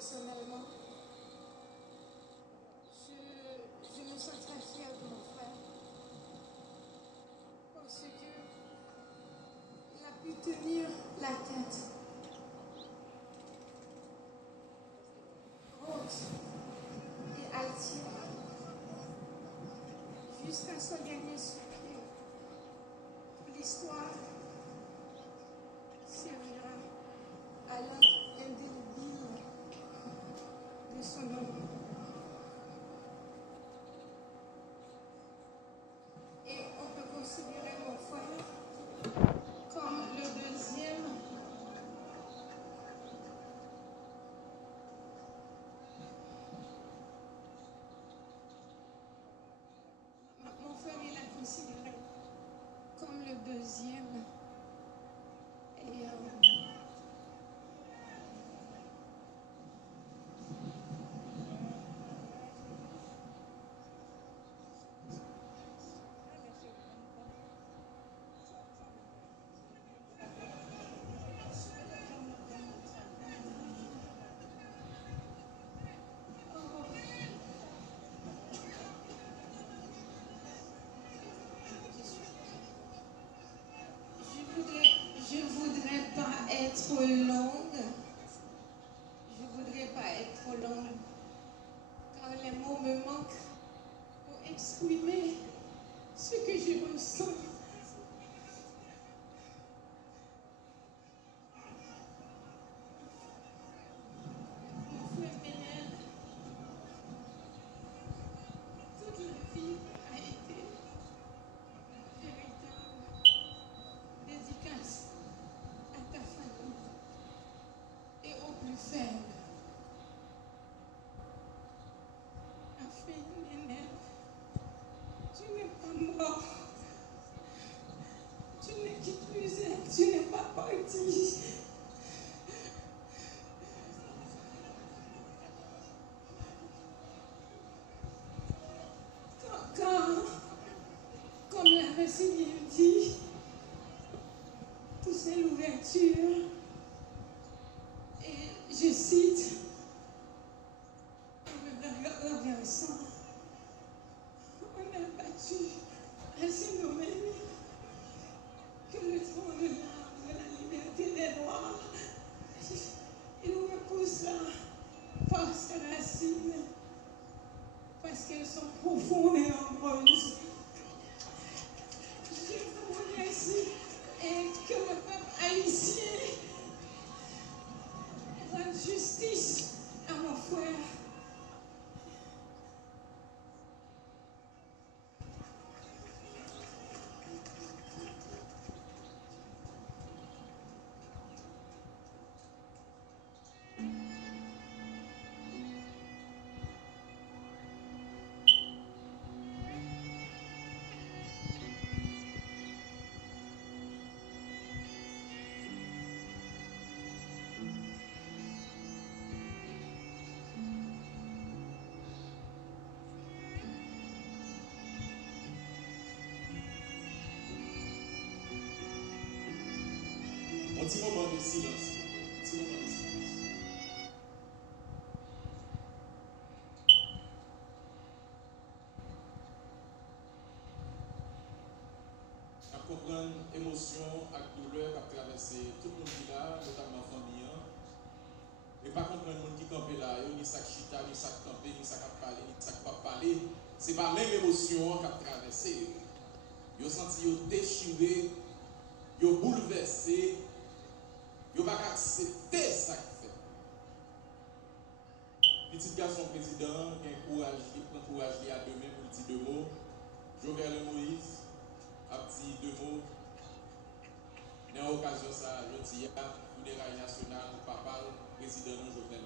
personnellement, je me sens très fière de mon frère parce qu'il a pu tenir la tête haute et altière jusqu'à son dernier soupir. L'histoire servira à l'œuvre indélébile de son nom. Et on peut considérer mon frère comme le deuxième mon frère il a considéré comme le deuxième et je voudrais pas être longue. Je voudrais pas être trop longue, car les mots me manquent pour exprimer ce que je ressens. Mon frère m'énerve. Toute la vie a été véritable dédicace à ta famille et aux plus faibles. Afin m'énerve. Tu n'es pas mort. Tu ne quittes plus elle. Tu n'es pas parti. Comme l'avait si bien dit, tout c'est l'ouverture. Et je cite, en me renversant, on a battu à ce domaine que le trône de l'arbre de la liberté des Noirs, il repousse là par ses racines, parce qu'elles sont profondes et nombreuses. Je vous remercie et que le peuple haïtien rende justice à mon frère. Un petit moment de silence. Un petit moment de silence. À comprendre émotion et douleur qui a traversé tout le monde qui là, notamment la famille. Et pas comprendre le monde qui campe là, ni ça chita, ni ça campé, ni ça parler, ni ça pas parler. Ce n'est pas la même émotion qui a traversé. Ils ont senti déchiré, ils ont bouleversé, ils n'ont pas accepté ça qui fait. Petit garçon président, qui prend courage à demain pour dire deux mots. Jovenel Moïse, a dit deux mots. Dans l'occasion, ça, je dis, funérailles nationales, papa, président Jovenel